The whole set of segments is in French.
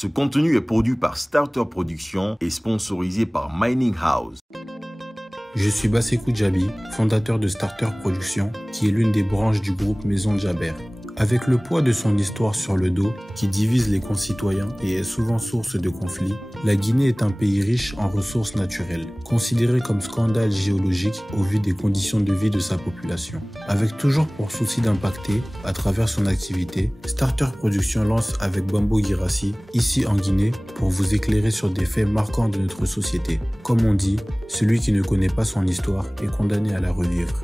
Ce contenu est produit par Starter Productions et sponsorisé par Mining House. Je suis Bassekou Djabi, fondateur de Starter Productions, qui est l'une des branches du groupe Maison Djaber. Avec le poids de son histoire sur le dos, qui divise les concitoyens et est souvent source de conflits, la Guinée est un pays riche en ressources naturelles, considéré comme scandale géologique au vu des conditions de vie de sa population. Avec toujours pour souci d'impacter, à travers son activité, Starter Productions lance avec Bambo Girassi, ici en Guinée, pour vous éclairer sur des faits marquants de notre société. Comme on dit, celui qui ne connaît pas son histoire est condamné à la revivre.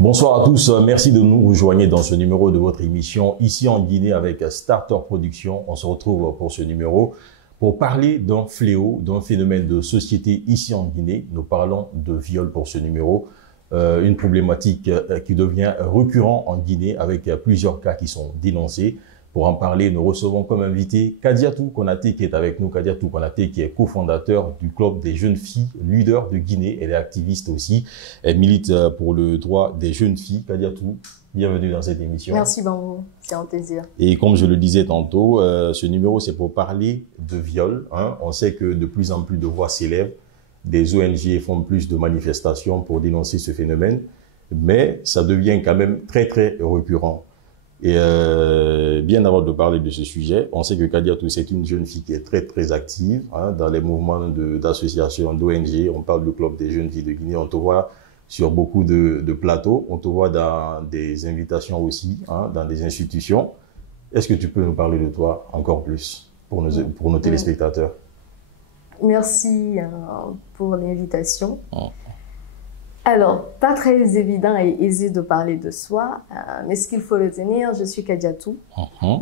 Bonsoir à tous, merci de nous rejoindre dans ce numéro de votre émission ici en Guinée avec Starter Productions. On se retrouve pour ce numéro pour parler d'un fléau, d'un phénomène de société ici en Guinée. Nous parlons de viol pour ce numéro, une problématique qui devient récurrente en Guinée avec plusieurs cas qui sont dénoncés. Pour en parler, nous recevons comme invité Kadiatou Konaté qui est avec nous. Kadiatou Konaté qui est cofondateur du club des jeunes filles leaders de Guinée. Elle est activiste aussi. Elle milite pour le droit des jeunes filles. Kadiatou, bienvenue dans cette émission. Merci Bambo, c'est un plaisir. Et comme je le disais tantôt, ce numéro c'est pour parler de viol. On sait que de plus en plus de voix s'élèvent. Des ONG font plus de manifestations pour dénoncer ce phénomène. Mais ça devient quand même très récurrent. Et bien avant de parler de ce sujet, on sait que Kadiatou, c'est une jeune fille qui est très active dans les mouvements d'associations, d'ONG. On parle du club des jeunes filles de Guinée. On te voit sur beaucoup de plateaux. On te voit dans des invitations aussi, dans des institutions. Est-ce que tu peux nous parler de toi encore plus pour nos téléspectateurs? Merci pour l'invitation. Alors, pas très évident et aisé de parler de soi, mais ce qu'il faut retenir, je suis Kadiatou,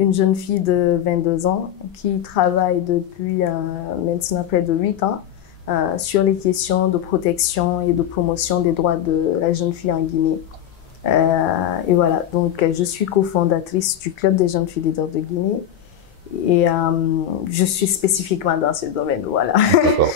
une jeune fille de 22 ans qui travaille depuis maintenant près de 8 ans sur les questions de protection et de promotion des droits de la jeune fille en Guinée. Et voilà, donc je suis cofondatrice du club des jeunes filles leaders de Guinée. Et je suis spécifiquement dans ce domaine, voilà. D'accord.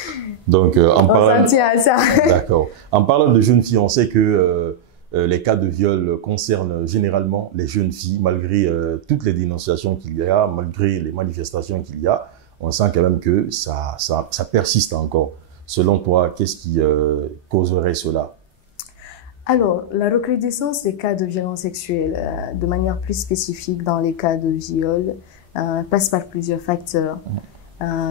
Donc, en parlant... On s'en tient à ça. D'accord. En parlant de jeunes filles, on sait que les cas de viol concernent généralement les jeunes filles, malgré toutes les dénonciations qu'il y a, malgré les manifestations qu'il y a. On sent quand même que ça persiste encore. Selon toi, qu'est-ce qui causerait cela? Alors, la recrudescence des cas de violence sexuelle, de manière plus spécifique dans les cas de viol, passe par plusieurs facteurs.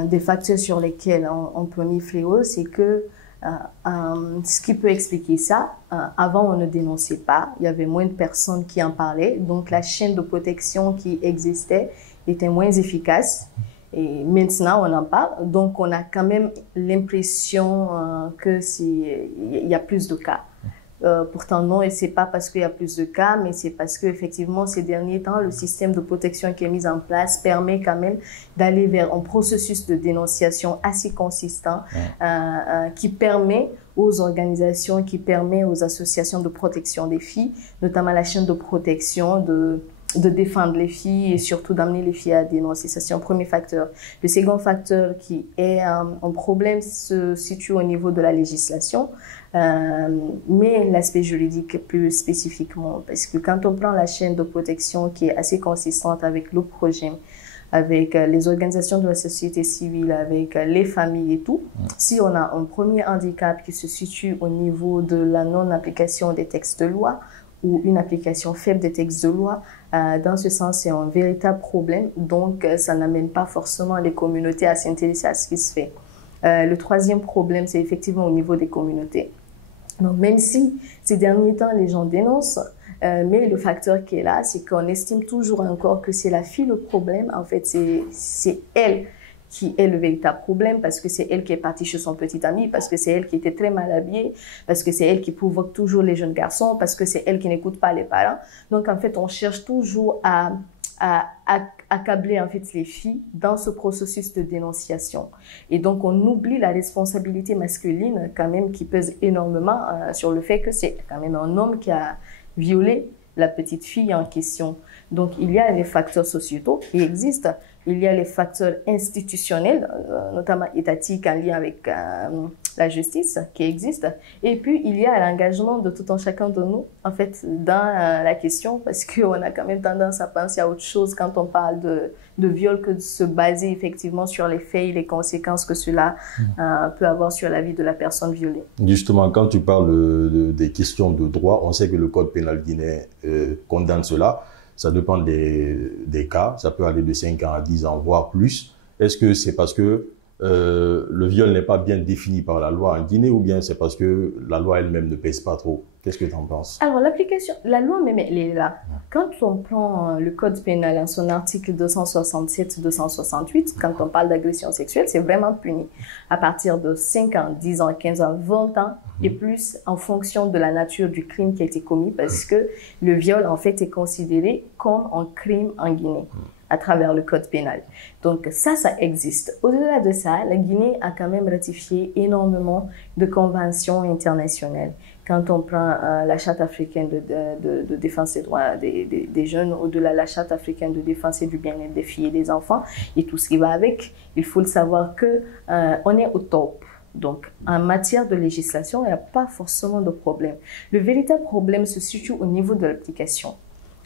Des facteurs sur lesquels on peut mis fléau, c'est que ce qui peut expliquer ça, avant on ne dénonçait pas, il y avait moins de personnes qui en parlaient, donc la chaîne de protection qui existait était moins efficace. Et maintenant on en parle, donc on a quand même l'impression que il y a plus de cas. Pourtant non, et c'est pas parce qu'il y a plus de cas, mais c'est parce que effectivement ces derniers temps le système de protection qui est mis en place permet quand même d'aller vers un processus de dénonciation assez consistant, qui permet aux organisations, qui permet aux associations de protection des filles, notamment la chaîne de protection, de défendre les filles et surtout d'amener les filles à dénoncer. Ça, c'est un premier facteur. Le second facteur qui est un problème se situe au niveau de la législation, mais l'aspect juridique plus spécifiquement. Parce que quand on prend la chaîne de protection qui est assez consistante avec le projet, avec les organisations de la société civile, avec les familles et tout, si on a un premier handicap qui se situe au niveau de la non-application des textes de loi, ou une application faible des textes de loi, dans ce sens, c'est un véritable problème. Donc, ça n'amène pas forcément les communautés à s'intéresser à ce qui se fait. Le troisième problème, c'est effectivement au niveau des communautés. Donc, même si ces derniers temps, les gens dénoncent, mais le facteur qui est là, c'est qu'on estime toujours encore que c'est la fille le problème. En fait, c'est elle qui est le véritable problème, parce que c'est elle qui est partie chez son petit ami, parce que c'est elle qui était très mal habillée, parce que c'est elle qui provoque toujours les jeunes garçons, parce que c'est elle qui n'écoute pas les parents. Donc, en fait, on cherche toujours à accabler en fait les filles dans ce processus de dénonciation. Et donc, on oublie la responsabilité masculine quand même qui pèse énormément sur le fait que c'est quand même un homme qui a violé la petite fille en question. Donc, il y a les facteurs sociétaux qui existent, il y a les facteurs institutionnels, notamment étatiques en lien avec la justice qui existe. Et puis, il y a l'engagement de tout un chacun de nous, en fait, dans la question, parce qu'on a quand même tendance à penser à autre chose quand on parle de viol que de se baser effectivement sur les faits et les conséquences que cela peut avoir sur la vie de la personne violée. Justement, quand tu parles des questions de droit, on sait que le code pénal guinéen condamne cela. Ça dépend des cas. Ça peut aller de 5 ans à 10 ans, voire plus. Est-ce que c'est parce que le viol n'est pas bien défini par la loi en Guinée ou bien c'est parce que la loi elle-même ne pèse pas trop? Qu'est-ce que tu en penses? Alors, l'application, la loi même, elle est là. Quand on prend le code pénal en son article 267-268, quand on parle d'agression sexuelle, c'est vraiment puni à partir de 5 ans, 10 ans, 15 ans, 20 ans et plus en fonction de la nature du crime qui a été commis parce que le viol, en fait, est considéré comme un crime en Guinée à travers le code pénal. Donc ça existe. Au-delà de ça, la Guinée a quand même ratifié énormément de conventions internationales. Quand on prend la Charte africaine de défense des droits des jeunes, au-delà de la Charte africaine de défense et du bien-être des filles et des enfants, et tout ce qui va avec, il faut le savoir que on est au top. Donc, en matière de législation, il n'y a pas forcément de problème. Le véritable problème se situe au niveau de l'application.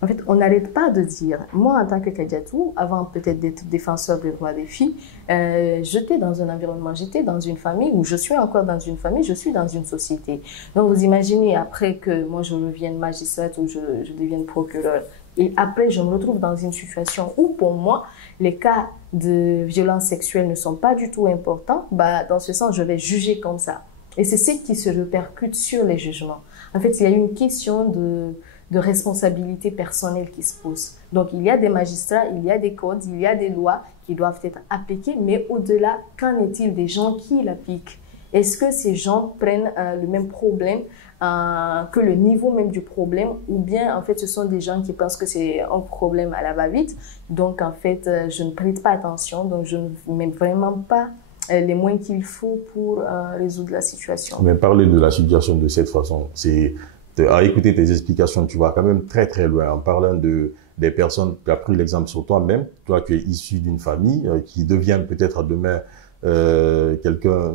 En fait, on n'arrête pas de dire, moi en tant que Kadiatou, avant peut-être d'être défenseur des droits des filles, j'étais dans un environnement, j'étais dans une famille, ou je suis encore dans une famille, je suis dans une société. Donc vous imaginez après que moi je devienne magistrate ou je devienne procureur, et après je me retrouve dans une situation où pour moi, les cas de violence sexuelle ne sont pas du tout importants, bah, dans ce sens je vais juger comme ça. Et c'est ce qui se répercute sur les jugements. En fait, il y a une question de responsabilité personnelle qui se pose. Donc, il y a des magistrats, il y a des codes, il y a des lois qui doivent être appliquées, mais au-delà, qu'en est-il des gens qui l'appliquent? Est-ce que ces gens prennent le même problème que le niveau même du problème, ou bien, en fait, ce sont des gens qui pensent que c'est un problème à la va-vite, donc, en fait, je ne prête pas attention, donc je ne mets vraiment pas les moyens qu'il faut pour résoudre la situation. Mais parler de la situation de cette façon, c'est... À écouter tes explications, tu vas quand même très très loin en parlant des personnes. Tu as pris l'exemple sur toi-même, toi qui es issu d'une famille qui devient peut-être demain quelqu'un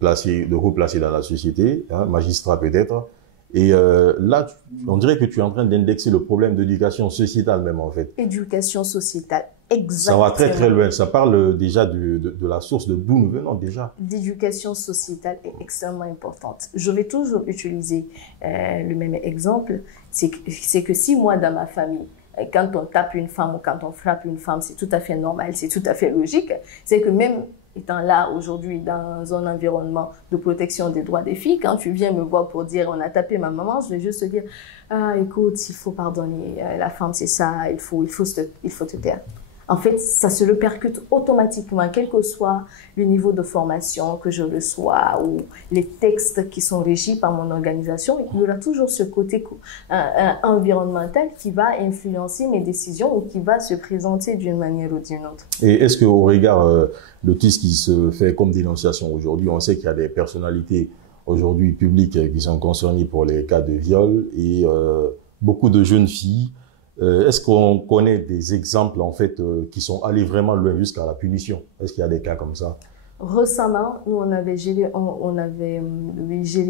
replacé dans la société, hein, magistrat peut-être. Et là, on dirait que tu es en train d'indexer le problème d'éducation sociétale même en fait. Éducation sociétale, exactement. Ça va très très loin. Ça parle déjà de la source d'où nous venons déjà. L'éducation sociétale est extrêmement importante. Je vais toujours utiliser le même exemple. C'est que si moi dans ma famille, quand on tape une femme ou quand on frappe une femme, c'est tout à fait normal, c'est tout à fait logique. C'est que même étant là aujourd'hui dans un environnement de protection des droits des filles, quand tu viens me voir pour dire on a tapé ma maman, je vais juste te dire écoute, il faut pardonner, la femme c'est ça, il faut te taire. En fait, ça se répercute automatiquement, quel que soit le niveau de formation que je reçois ou les textes qui sont régis par mon organisation. Il y aura toujours ce côté environnemental qui va influencer mes décisions ou qui va se présenter d'une manière ou d'une autre. Et est-ce qu'au regard de tout ce qui se fait comme dénonciation aujourd'hui, on sait qu'il y a des personnalités aujourd'hui publiques qui sont concernées pour les cas de viol et beaucoup de jeunes filles. Est-ce qu'on connaît des exemples en fait qui sont allés vraiment loin jusqu'à la punition? Est-ce qu'il y a des cas comme ça? Récemment, nous on avait géré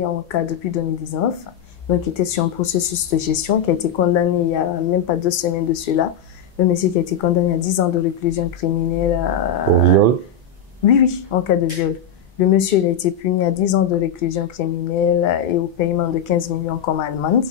un cas depuis 2019, donc qui était sur un processus de gestion qui a été condamné il y a même pas 2 semaines de cela. Le monsieur qui a été condamné à 10 ans de réclusion criminelle. Pour viol? Oui, en cas de viol. Le monsieur il a été puni à 10 ans de réclusion criminelle et au paiement de 15 millions comme amende.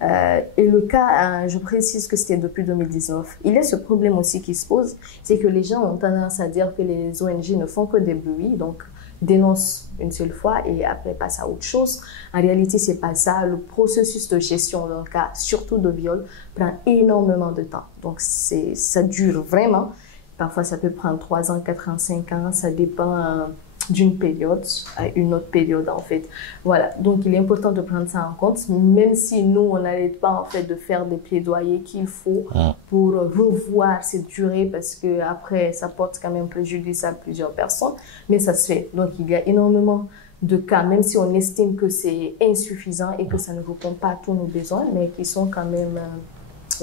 Et le cas, je précise que c'était depuis 2019. Il y a ce problème aussi qui se pose, c'est que les gens ont tendance à dire que les ONG ne font que des bruits, donc dénoncent une seule fois et après passent à autre chose. En réalité, c'est pas ça. Le processus de gestion d'un cas, surtout de viol, prend énormément de temps. Donc ça dure vraiment. Parfois, ça peut prendre 3 ans, 4 ans, 5 ans. Ça dépend d'une période à une autre période en fait. Voilà, donc il est important de prendre ça en compte, même si nous on n'arrête pas en fait de faire des plaidoyers qu'il faut pour revoir cette durée parce que après ça porte quand même préjudice à plusieurs personnes, mais ça se fait. Donc il y a énormément de cas, même si on estime que c'est insuffisant et que ça ne répond pas à tous nos besoins, mais qui sont quand même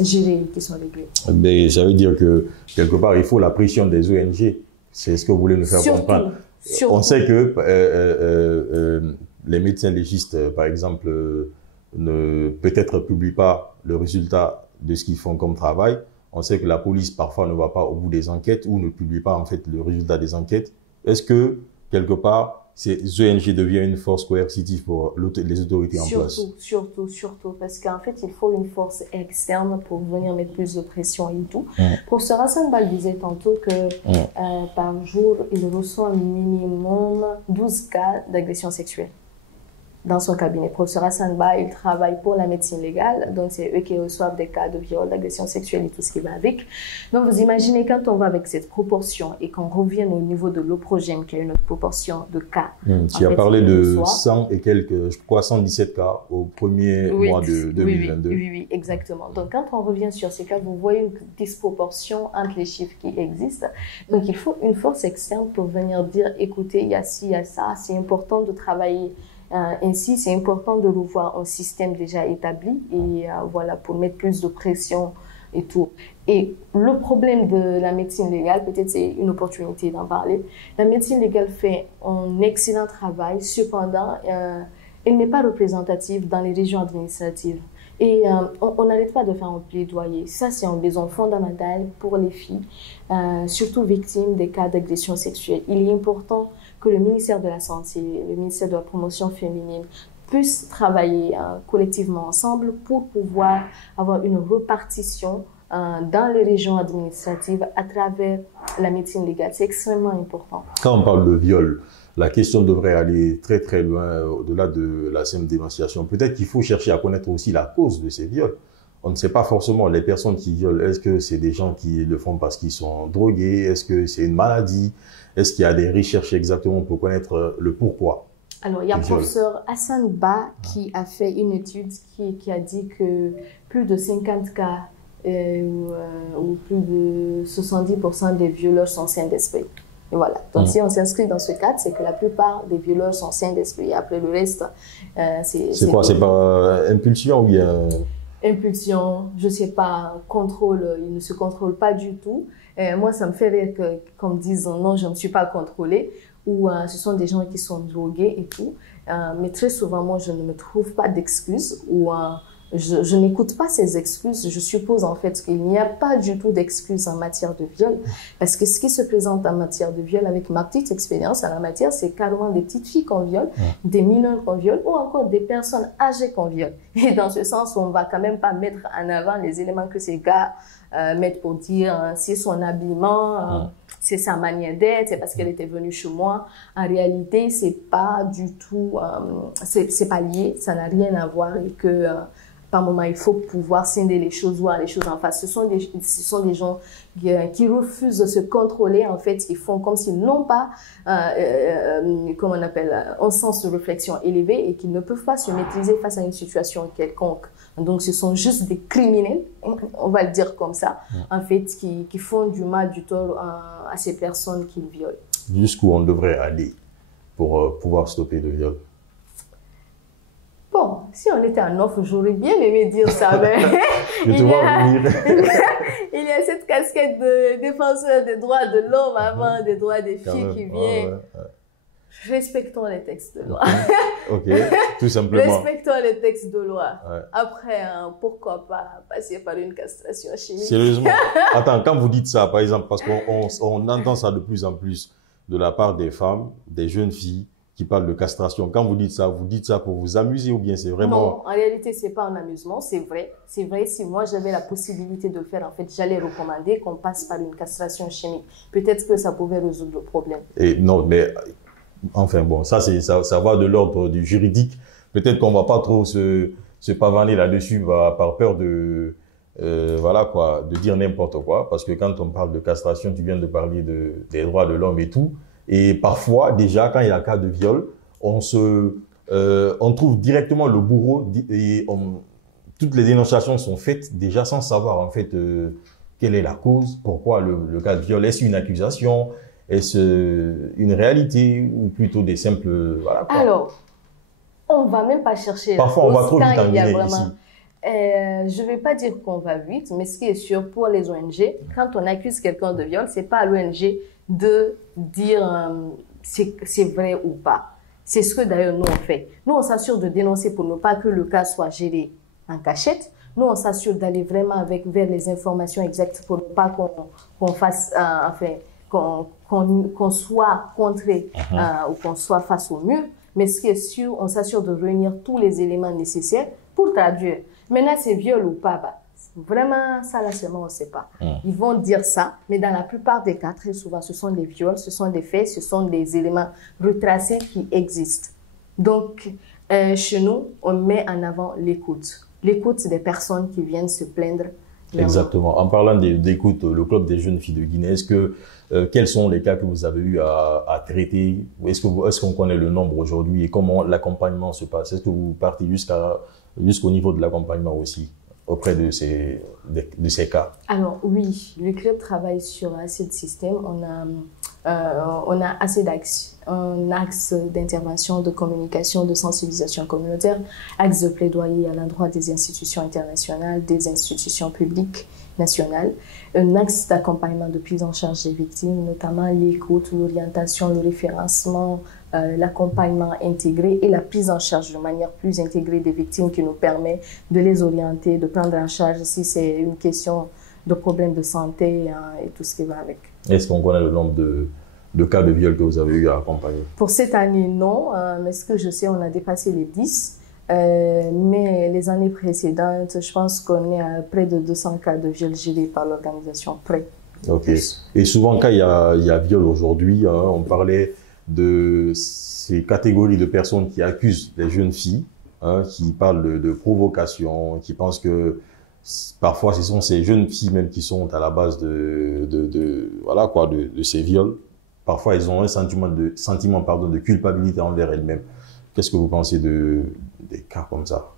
gérées, qui sont réglées. Mais ça veut dire que, quelque part, il faut la pression des ONG. C'est ce que vous voulez nous faire comprendre. On sait que les médecins légistes, par exemple, peut-être publient pas le résultat de ce qu'ils font comme travail. On sait que la police, parfois, ne va pas au bout des enquêtes ou ne publie pas, en fait, le résultat des enquêtes. Est-ce que, quelque part, ces ONG deviennent une force coercitive pour les autorités en place? Surtout, parce qu'en fait, il faut une force externe pour venir mettre plus de pression et tout. Professeur Hassan Bal disait tantôt que par jour, il reçoit minimum 12 cas d'agression sexuelle dans son cabinet. Professeur Hassan Ba, il travaille pour la médecine légale, donc c'est eux qui reçoivent des cas de viol, d'agression sexuelle et tout ce qui va avec. Donc vous imaginez quand on va avec cette proportion et qu'on revient au niveau de l'oprogène, qui a une autre proportion de cas. Tu as parlé de 100 et quelques, je crois 117 cas au premier mois de 2022. Oui, exactement. Donc quand on revient sur ces cas, vous voyez une disproportion entre les chiffres qui existent. Donc il faut une force externe pour venir dire, écoutez, il y a ci, il y a ça, c'est important de travailler ainsi, c'est important de revoir un système déjà établi et voilà, pour mettre plus de pression et tout. Et le problème de la médecine légale, peut-être c'est une opportunité d'en parler. La médecine légale fait un excellent travail, cependant, elle n'est pas représentative dans les régions administratives. Et on n'arrête pas de faire un plaidoyer. Ça, c'est un besoin fondamental pour les filles, surtout victimes des cas d'agression sexuelle. Il est important que le ministère de la Santé, le ministère de la Promotion féminine puissent travailler collectivement ensemble pour pouvoir avoir une répartition dans les régions administratives à travers la médecine légale. C'est extrêmement important. Quand on parle de viol, la question devrait aller très très loin au-delà de la simple dénonciation. Peut-être qu'il faut chercher à connaître aussi la cause de ces viols. On ne sait pas forcément les personnes qui violent. Est-ce que c'est des gens qui le font parce qu'ils sont drogués? Est-ce que c'est une maladie? Est-ce qu'il y a des recherches exactement pour connaître le pourquoi? Alors, il y a le professeur Hassan Ba qui a fait une étude qui a dit que plus de 50 cas ou plus de 70% des violeurs sont sains d'esprit. Et voilà. Donc, si on s'inscrit dans ce cadre, c'est que la plupart des violeurs sont sains d'esprit. Après, le reste, c'est quoi? C'est par impulsion ou bien... Impulsion, je sais pas, contrôle, il ne se contrôle pas du tout. Moi, ça me fait rire qu'on me dise non, je ne suis pas contrôlée, ou ce sont des gens qui sont drogués et tout. Mais très souvent, moi, je ne me trouve pas d'excuses ou je n'écoute pas ces excuses. Je suppose en fait qu'il n'y a pas du tout d'excuses en matière de viol. Parce que ce qui se présente en matière de viol, avec ma petite expérience en la matière, c'est carrément des petites filles qu'on viole, des mineurs qu'on viole ou encore des personnes âgées qu'on viole. Et dans ce sens, on ne va quand même pas mettre en avant les éléments que ces gars mettent pour dire c'est son habillement, c'est sa manière d'être, c'est parce qu'elle était venue chez moi. En réalité, c'est pas du tout, c'est pas lié, ça n'a rien à voir et que par moment, il faut pouvoir scinder les choses, voir les choses en face. Ce sont des gens qui refusent de se contrôler, en fait, qui font comme s'ils n'ont pas, comment on appelle, un sens de réflexion élevé et qu'ils ne peuvent pas se maîtriser face à une situation quelconque. Donc, ce sont juste des criminels, on va le dire comme ça, en fait, qui font du mal, du tort à ces personnes qu'ils violent. Jusqu'où on devrait aller pour pouvoir stopper le viol? Bon, si on était en offre, j'aurais bien aimé dire ça, mais il y a cette casquette de défenseur des droits de l'homme avant des droits des filles qui vient. Respectons les textes de loi. Ok, tout simplement. Respectons les textes de loi. Après, pourquoi pas passer par une castration chimique? Sérieusement. Attends, quand vous dites ça, par exemple, parce qu'on entend ça de plus en plus de la part des femmes, des jeunes filles, qui parle de castration. Quand vous dites ça pour vous amuser ou bien c'est vraiment... Non, en réalité, c'est pas un amusement, c'est vrai. C'est vrai, si moi j'avais la possibilité de le faire, en fait, j'allais recommander qu'on passe par une castration chimique. Peut-être que ça pouvait résoudre le problème. Et non, mais enfin bon, ça va de l'ordre du juridique. Peut-être qu'on va pas trop se pavaner là-dessus par peur de... voilà quoi, de dire n'importe quoi. Parce que quand on parle de castration, tu viens de parler des droits de l'homme et tout. Et parfois, déjà, quand il y a un cas de viol, on trouve directement le bourreau et toutes les dénonciations sont faites déjà sans savoir, en fait, quelle est la cause, pourquoi le cas de viol. Est-ce une accusation? Est-ce une réalité? Ou plutôt des simples, voilà quoi. Alors, on va même pas chercher parfois, la cause on va trop vite en ici. je ne vais pas dire qu'on va vite, mais ce qui est sûr pour les ONG, quand on accuse quelqu'un de viol, c'est pas à l'ONG de dire c'est vrai ou pas. C'est ce que d'ailleurs nous on fait. Nous on s'assure de dénoncer pour ne pas que le cas soit géré en cachette. Nous on s'assure d'aller vraiment vers les informations exactes pour ne pas qu'on fasse, qu'on soit contré ou qu'on soit face au mur. Mais ce qui est sûr, on s'assure de réunir tous les éléments nécessaires pour traduire. Maintenant, c'est viol ou pas, bah, vraiment, ça là seulement, on ne sait pas. Ils vont dire ça, mais dans la plupart des cas, très souvent, ce sont des viols, ce sont des faits, ce sont des éléments retracés qui existent. Donc, chez nous, on met en avant l'écoute. L'écoute des personnes qui viennent se plaindre. Exactement. En parlant d'écoute, le Club des jeunes filles de Guinée, quels sont les cas que vous avez eu à traiter? Est-ce qu'on connaît le nombre aujourd'hui et comment l'accompagnement se passe? Est-ce que vous partez jusqu'au niveau de l'accompagnement aussi auprès de ces cas? Alors oui, le club travaille sur assez de systèmes. On a assez d'axes, un axe d'intervention, de communication, de sensibilisation communautaire, axe de plaidoyer à l'endroit des institutions internationales, des institutions publiques nationales, un axe d'accompagnement de prise en charge des victimes, notamment l'écoute, l'orientation, le référencement, l'accompagnement intégré et la prise en charge de manière plus intégrée des victimes qui nous permet de les orienter, de prendre en charge si c'est une question de problèmes de santé et tout ce qui va avec. Est-ce qu'on connaît le nombre de cas de viol que vous avez eu à accompagner? Pour cette année, non. Mais ce que je sais, on a dépassé les 10. Mais les années précédentes, je pense qu'on est à près de 200 cas de viol gérés par l'organisation PREI. Ok. Et souvent, quand il y a viol aujourd'hui, on parlait de ces catégories de personnes qui accusent les jeunes filles, qui parlent de provocation, qui pensent que parfois ce sont ces jeunes filles même qui sont à la base de ces viols. Parfois, elles ont un sentiment de culpabilité envers elles-mêmes. Qu'est-ce que vous pensez des cas comme ça?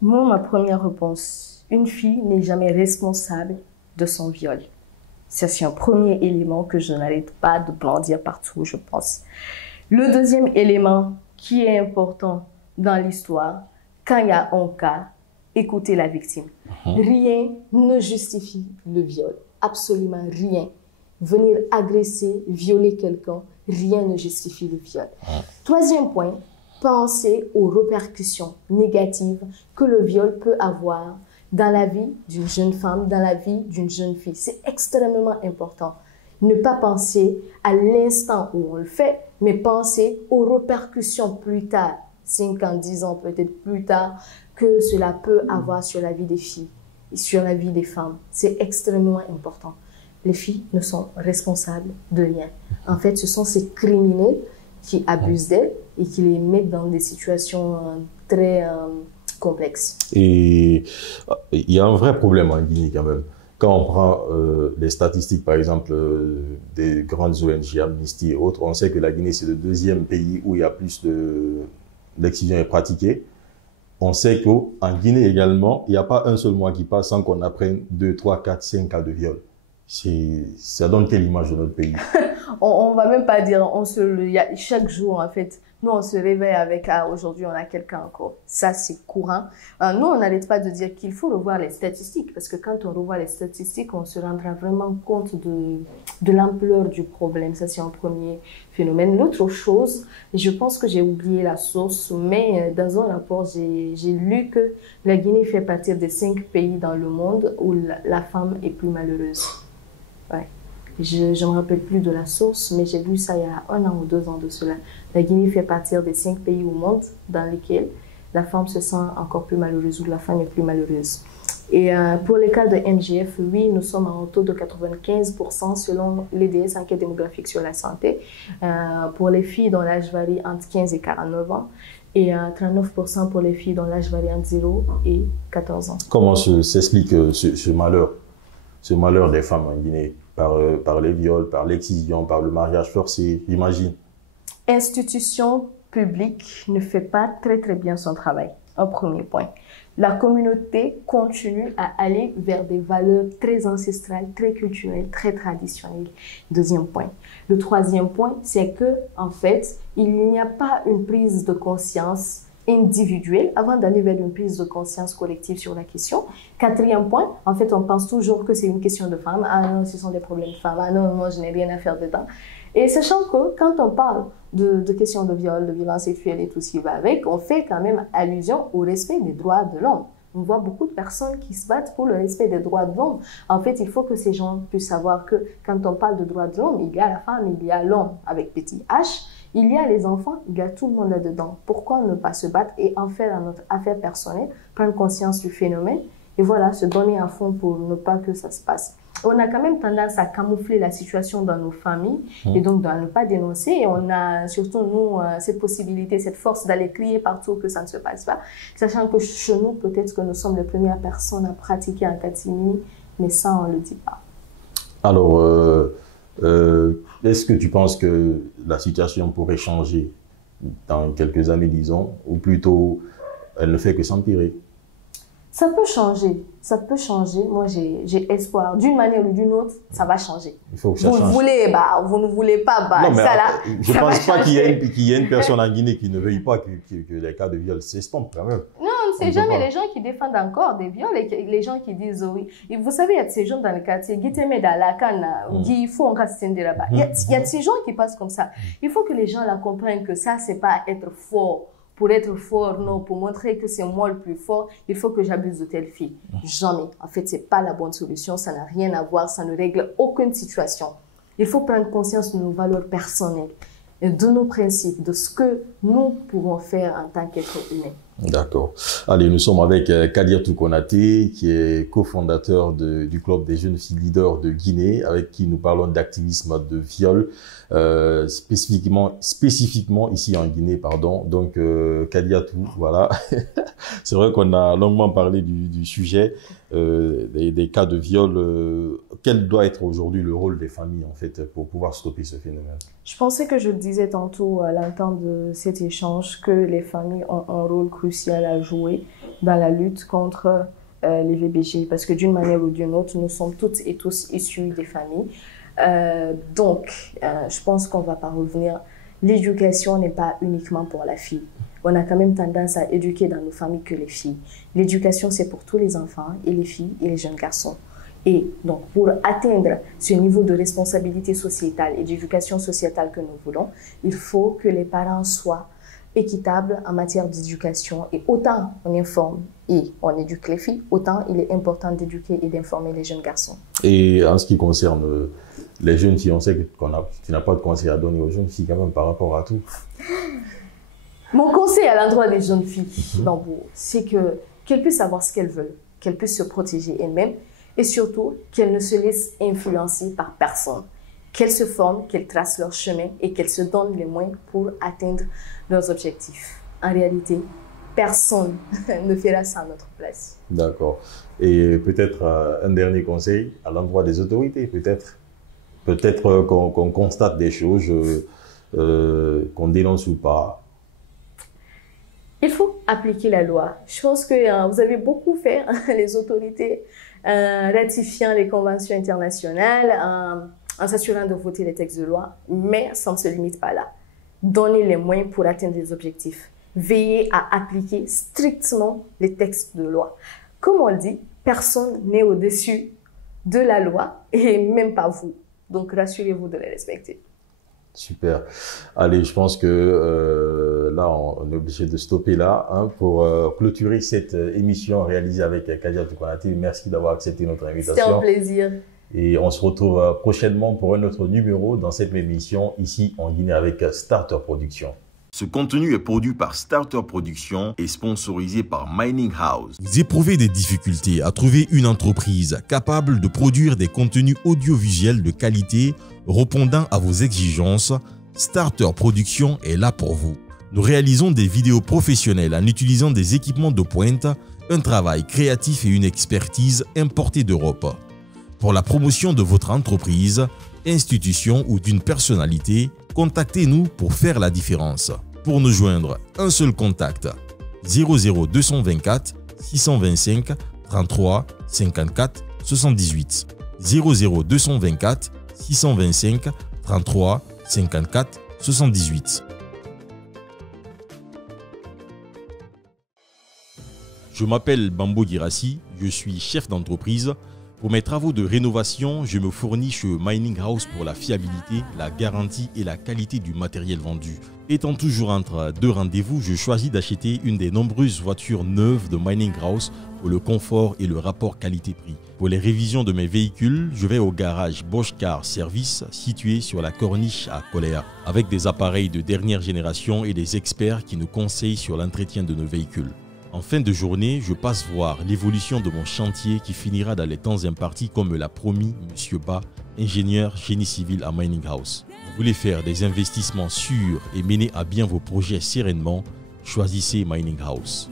Moi, ma première réponse, une fille n'est jamais responsable de son viol. C'est un premier élément que je n'arrête pas de brandir partout, je pense. Le deuxième élément qui est important dans l'histoire, quand il y a un cas, écoutez la victime. Rien ne justifie le viol. Absolument rien. Venir agresser, violer quelqu'un, rien ne justifie le viol. Troisième point, pensez aux répercussions négatives que le viol peut avoir dans la vie d'une jeune femme, dans la vie d'une jeune fille. C'est extrêmement important. Ne pas penser à l'instant où on le fait, mais penser aux répercussions plus tard, 5 ans, 10 ans, peut-être plus tard, que cela peut avoir sur la vie des filles et sur la vie des femmes. C'est extrêmement important. Les filles ne sont responsables de rien. En fait, ce sont ces criminels qui abusent d'elles et qui les mettent dans des situations très complexes. Et il y a un vrai problème en Guinée quand même. Quand on prend les statistiques, par exemple, des grandes ONG, Amnesty et autres, on sait que la Guinée, c'est le deuxième pays où il y a plus d'excision est pratiquée. On sait qu'en Guinée également, il n'y a pas un seul mois qui passe sans qu'on apprenne 2, 3, 4, 5 cas de viol. Ça donne quelle image de notre pays? On va même pas dire, chaque jour en fait, nous on se réveille avec aujourd'hui on a quelqu'un encore. Ça c'est courant. Nous on n'arrête pas de dire qu'il faut revoir les statistiques parce que quand on revoit les statistiques, on se rendra vraiment compte de l'ampleur du problème. Ça c'est un premier phénomène. L'autre chose, je pense que j'ai oublié la source, mais dans un rapport j'ai lu que la Guinée fait partie des 5 pays dans le monde où la femme est plus malheureuse. Ouais. Je ne me rappelle plus de la source, mais j'ai lu ça il y a 1 an ou 2 ans de cela. La Guinée fait partie des 5 pays au monde dans lesquels la femme se sent encore plus malheureuse ou la femme est plus malheureuse. Et pour les cas de MGF, oui, nous sommes à un taux de 95% selon l'EDS, enquête démographique sur la santé. Pour les filles dont l'âge varie entre 15 et 49 ans et 39% pour les filles dont l'âge varie entre 0 et 14 ans. Comment s'explique ce malheur des femmes en Guinée? Par les viols, par l'excision, par le mariage forcé, j'imagine. Institution publique ne fait pas très bien son travail. Un premier point. La communauté continue à aller vers des valeurs très ancestrales, très culturelles, très traditionnelles. Deuxième point. Le troisième point, c'est que, en fait, il n'y a pas une prise de conscience individuelle avant d'aller vers une prise de conscience collective sur la question. Quatrième point, en fait, on pense toujours que c'est une question de femmes. Ah non, ce sont des problèmes de femmes. Ah non, moi, je n'ai rien à faire dedans. Et sachant que quand on parle de questions de viol, de violence sexuelle et tout ce qui va avec, on fait quand même allusion au respect des droits de l'homme. On voit beaucoup de personnes qui se battent pour le respect des droits de l'homme. En fait, il faut que ces gens puissent savoir que quand on parle de droits de l'homme, il y a la femme, il y a l'homme avec petit h, il y a les enfants, il y a tout le monde là-dedans. Pourquoi ne pas se battre et en faire notre affaire personnelle, prendre conscience du phénomène et voilà, se donner à fond pour ne pas que ça se passe. On a quand même tendance à camoufler la situation dans nos familles et donc à ne pas dénoncer. Et on a surtout, nous, cette possibilité, cette force d'aller crier partout que ça ne se passe pas. Sachant que chez nous, peut-être que nous sommes les premières personnes à pratiquer en catimini, mais ça, on ne le dit pas. Alors, est-ce que tu penses que la situation pourrait changer dans quelques années, disons, ou plutôt elle ne fait que s'empirer? Ça peut changer, ça peut changer. Moi, j'ai espoir. D'une manière ou d'une autre, ça va changer. Il faut que ça change. Vous ne voulez pas, non, mais ça là. Je ne pense pas qu'il y ait une personne en Guinée qui ne veuille pas que les cas de viol s'estompent quand même. Non, c'est jamais les gens qui défendent encore des viols, les gens qui disent oui. Et vous savez, il y a de ces gens dans le quartier, il y a de ces gens qui passent comme ça. Il faut que les gens la comprennent que ça, c'est pas être fort. Pour être fort, non, pour montrer que c'est moi le plus fort, il faut que j'abuse de telle fille. Jamais. En fait, c'est pas la bonne solution, ça n'a rien à voir, ça ne règle aucune situation. Il faut prendre conscience de nos valeurs personnelles et de nos principes, de ce que nous pouvons faire en tant qu'être humain. D'accord. Allez, nous sommes avec Kadiatou Konaté, qui est cofondateur du Club des jeunes filles leaders de Guinée, avec qui nous parlons d'activisme de viol, spécifiquement ici en Guinée, pardon. Donc, Kadiatou, voilà. C'est vrai qu'on a longuement parlé du sujet, des cas de viol. Quel doit être aujourd'hui le rôle des familles, en fait, pour pouvoir stopper ce phénomène? Je pensais que je le disais tantôt à l'entente de cet échange, que les familles ont un rôle crucial à jouer dans la lutte contre les VBG, parce que d'une manière ou d'une autre, nous sommes toutes et tous issus des familles. Donc, je pense qu'on ne va pas revenir. L'éducation n'est pas uniquement pour la fille. On a quand même tendance à éduquer dans nos familles que les filles. L'éducation, c'est pour tous les enfants, et les filles, et les jeunes garçons. Et donc, pour atteindre ce niveau de responsabilité sociétale et d'éducation sociétale que nous voulons, il faut que les parents soient équitables en matière d'éducation. Et autant on informe et on éduque les filles, autant il est important d'éduquer et d'informer les jeunes garçons. Et en ce qui concerne les jeunes filles, on sait que tu n'as pas de conseil à donner aux jeunes filles quand même par rapport à tout. Mon conseil à l'endroit des jeunes filles, c'est qu'elles puissent savoir ce qu'elles veulent, qu'elles puissent se protéger elles-mêmes, et surtout qu'elles ne se laissent influencer par personne, qu'elles se forment, qu'elles tracent leur chemin et qu'elles se donnent les moyens pour atteindre leurs objectifs. En réalité, personne ne fera ça à notre place. D'accord. Et peut-être un dernier conseil à l'endroit des autorités, peut-être qu'on constate des choses, qu'on dénonce ou pas. Il faut appliquer la loi. Je pense que vous avez beaucoup fait, les autorités, ratifiant les conventions internationales, en s'assurant de voter les textes de loi, mais ça ne se limite pas là. Donnez les moyens pour atteindre les objectifs. Veillez à appliquer strictement les textes de loi. Comme on le dit, personne n'est au-dessus de la loi, et même pas vous. Donc rassurez-vous de les respecter. Super. Allez, je pense que là, on est obligé de stopper là pour clôturer cette émission réalisée avec Kadiatou Konaté. Merci d'avoir accepté notre invitation. C'était un plaisir. Et on se retrouve prochainement pour un autre numéro dans cette même émission, ici en Guinée avec Starter Production. Ce contenu est produit par Starter Production et sponsorisé par Mining House. Vous éprouvez des difficultés à trouver une entreprise capable de produire des contenus audiovisuels de qualité répondant à vos exigences? Starter Production est là pour vous. Nous réalisons des vidéos professionnelles en utilisant des équipements de pointe, un travail créatif et une expertise importée d'Europe. Pour la promotion de votre entreprise, institution ou d'une personnalité, contactez-nous pour faire la différence. Pour nous joindre, un seul contact 00224 625 33 54 78 00224 625 33 54 78. Je m'appelle Bambo Girassi, je suis chef d'entreprise. Pour mes travaux de rénovation, je me fournis chez Mining House pour la fiabilité, la garantie et la qualité du matériel vendu. Étant toujours entre deux rendez-vous, je choisis d'acheter une des nombreuses voitures neuves de Mining House pour le confort et le rapport qualité-prix. Pour les révisions de mes véhicules, je vais au garage Bosch Car Service situé sur la corniche à Coléa, avec des appareils de dernière génération et des experts qui nous conseillent sur l'entretien de nos véhicules. En fin de journée, je passe voir l'évolution de mon chantier qui finira dans les temps impartis comme me l'a promis M. Ba, ingénieur génie civil à Mining House. Vous voulez faire des investissements sûrs et mener à bien vos projets sereinement, choisissez Mining House.